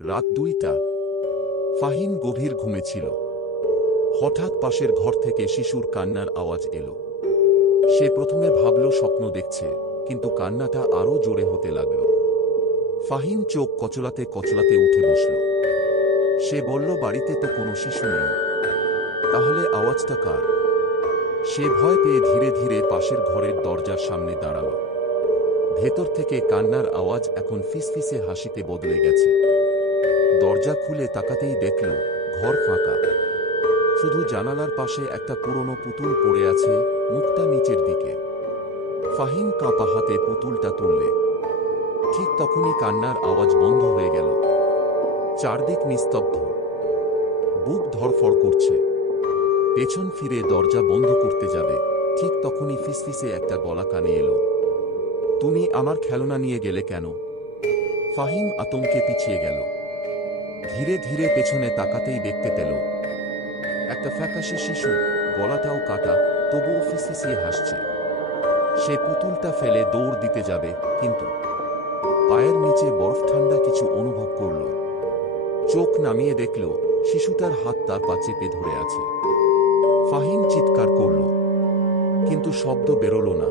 রাত 2টা। ফাহিম গভীর ঘুমে ছিল। হঠাৎ পাশের ঘর থেকে শিশুর কান্নার আওয়াজ এলো। সে প্রথমে ভাবল স্বপ্ন দেখছে, কিন্তু কান্নাটা আরও জোরে হতে লাগল। ফাহিম চোখ কচলাতে কচলাতে উঠে বসল। সে বলল, বাড়িতে তো কোনো শিশু নেই, তাহলে আওয়াজটা কার? সে ভয় পেয়ে ধীরে ধীরে পাশের ঘরের দরজার সামনে দাঁড়াল। ভেতর থেকে কান্নার আওয়াজ এখন ফিসফিসে হাসিতে বদলে গেছে। দরজা খুলে তাকাতেই দেখল ঘর ফাঁকা। শুধু জানালার পাশে একটা পুরনো পুতুল পড়ে আছে, মুখটা নিচের দিকে। ফাহিম কাঁপা হাতে পুতুলটা তুললে। ঠিক তখনই কান্নার আওয়াজ বন্ধ হয়ে গেল। চারদিক নিস্তব্ধ। বুক ধড়ফড় করছে। পেছন ফিরে দরজা বন্ধ করতে যাবে, ঠিক তখনই ফিসফিসে একটা গলা কানে এলো। তুমি আমার খেলনা নিয়ে গেলে কেন? ফাহিম আতঙ্কে পিছিয়ে গেল। ধীরে ধীরে পেছনে তাকাতেই দেখতে পেল একটা ফ্যাকাশে শিশু, গলাটাও কাটা, তবুও ফিসফিসিয়ে হাসছে। সে পুতুলটা ফেলে দৌড় দিতে যাবে, কিন্তু পায়ের নিচে বরফ ঠান্ডা কিছু অনুভব করল। চোখ নামিয়ে দেখল শিশুটার হাত তার পা চেপে ধরে আছে। ফাহিম চিৎকার করল, কিন্তু শব্দ বেরোল না।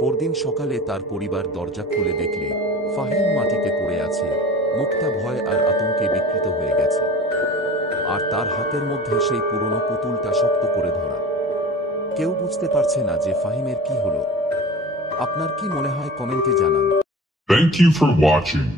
পরদিন সকালে তার পরিবার দরজা খুলে দেখলে ফাহিম মাটিতে পড়ে আছে, মুখটা ভয় আর আতঙ্কে বিকৃত হয়ে গেছে। আর তার হাতের মধ্যে সেই পুরনো পুতুলটা শক্ত করে ধরা। কেউ বুঝতে পারছে না যে ফাহিমের কি হলো। আপনার কি মনে হয় কমেন্টে জানান। Thank you for watching.